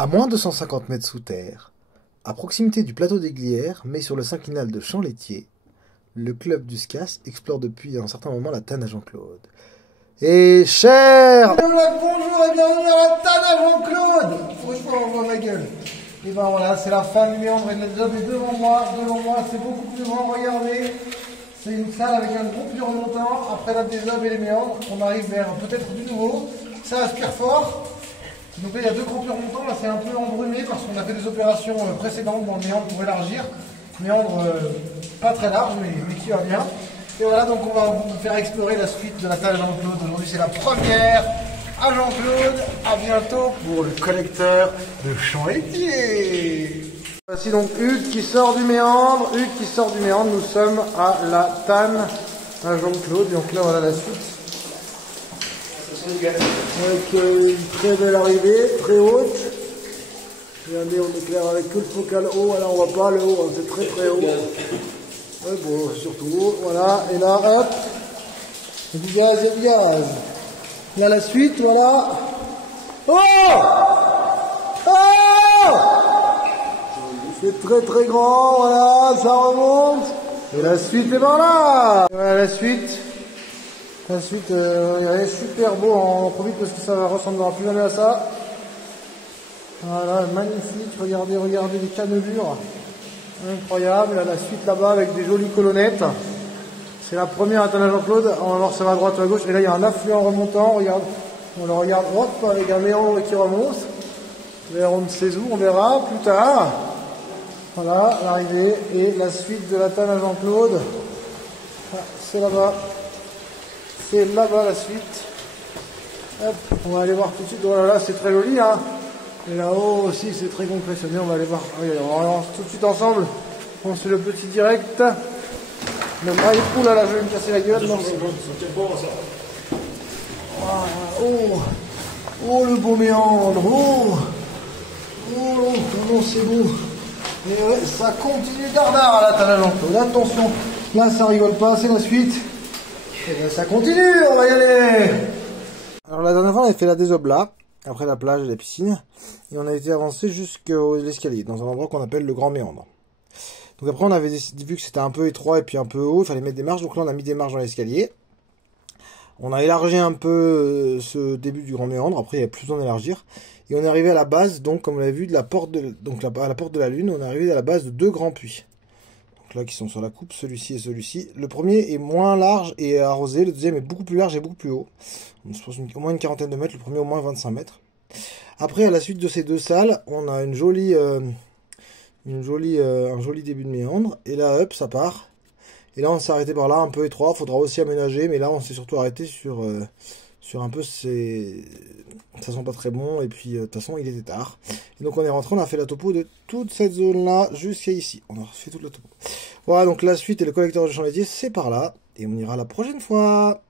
À moins de 150 mètres sous terre, à proximité du plateau des Glières, mais sur le synclinal de Champ-Laitier, le club du SCAS explore depuis un certain moment la Tanne à Jean-Claude. Et cher Bonjour et bienvenue à la Tanne à Jean-Claude. Franchement, on voit ma gueule. Et ben voilà, c'est la fin du méandre et de la job est devant moi. Devant moi, c'est beaucoup plus grand, regardez. C'est une salle avec un gros puits remontant. Après la désobe et les méandres, on arrive vers peut-être du nouveau. Ça aspire fort. Donc là, il y a deux grands puits remontants. Là, c'est un peu embrumé parce qu'on a fait des opérations précédentes dans le méandre pour élargir. Méandre pas très large, mais qui va bien. Et voilà, donc on va vous faire explorer la suite de la Tanne à Jean-Claude. Aujourd'hui, c'est la première à Jean-Claude. À bientôt pour le collecteur de Champ-Laitier. Voici donc Hugues qui sort du méandre. Hugues qui sort du méandre. Nous sommes à la Tanne à Jean-Claude. Donc là, voilà la suite. Avec une très belle arrivée, très haute. Regardez, on éclaire avec que le focal haut. Alors on voit pas le haut, hein, c'est très très haut. Ouais, bon, surtout, voilà. Et là, hop, il y a du gaz, il y a du gaz. Là, la suite, voilà. Oh! Oh! C'est très très grand, voilà, ça remonte. Et la suite est par là. Voilà la suite. La suite, il est super beau, on en profite parce que ça ne ressemblera plus jamais à ça. Voilà, magnifique, regardez, regardez les cannelures. Incroyable, la suite là-bas avec des jolies colonnettes. C'est la première à Tanne à Jean-Claude, on va voir ça va à droite ou à gauche. Et là il y a un affluent remontant, regarde, on le regarde, hop, avec un méandre qui remonte. D'ailleurs on ne sait où, on verra plus tard. Voilà, l'arrivée et la suite de la Tanne à Jean-Claude. Ah, c'est là-bas. C'est là-bas la suite. Hop, on va aller voir tout de suite. Voilà, là c'est très joli, hein. Et là-haut aussi c'est très concrétionné. On va aller voir. Allez, on va voir tout de suite ensemble. On fait le petit direct. Même oh là là, je vais me casser la gueule. Non, c'est bon ça. Oh, oh le beau méandre. Oh, oh, comment c'est beau. Et ouais, ça continue dardard à la Tanne à Jean-Claude. Attention, là ça rigole pas, c'est la suite. Et bien ça continue, on va y aller. Alors la dernière fois on avait fait la désobe là, après la plage et la piscine, et on a été avancé jusqu'à l'escalier, dans un endroit qu'on appelle le Grand Méandre. Donc après on avait vu que c'était un peu étroit et puis un peu haut, il fallait mettre des marches, donc là on a mis des marches dans l'escalier. On a élargi un peu ce début du Grand Méandre, après il n'y a plus besoin d'élargir. Et on est arrivé à la base, donc comme vous l'avez vu, de la porte de, donc à la porte de la Lune, on est arrivé à la base de deux grands puits. Là qui sont sur la coupe, celui-ci et celui-ci. Le premier est moins large et arrosé, le deuxième est beaucoup plus large et beaucoup plus haut. Je pense au moins une quarantaine de mètres, le premier au moins 25 mètres. Après, à la suite de ces deux salles, on a un joli début de méandre. Et là, hop, ça part. Et là, on s'est arrêté par là, un peu étroit, faudra aussi aménager, mais là, on s'est surtout arrêté sur un peu ça sent pas très bon, et puis de toute façon il était tard. Et donc on est rentré, on a fait la topo de toute cette zone là jusqu'à ici. On a fait toute la topo. Voilà, donc la suite et le collecteur de Champ-Laitier c'est par là, et on ira la prochaine fois.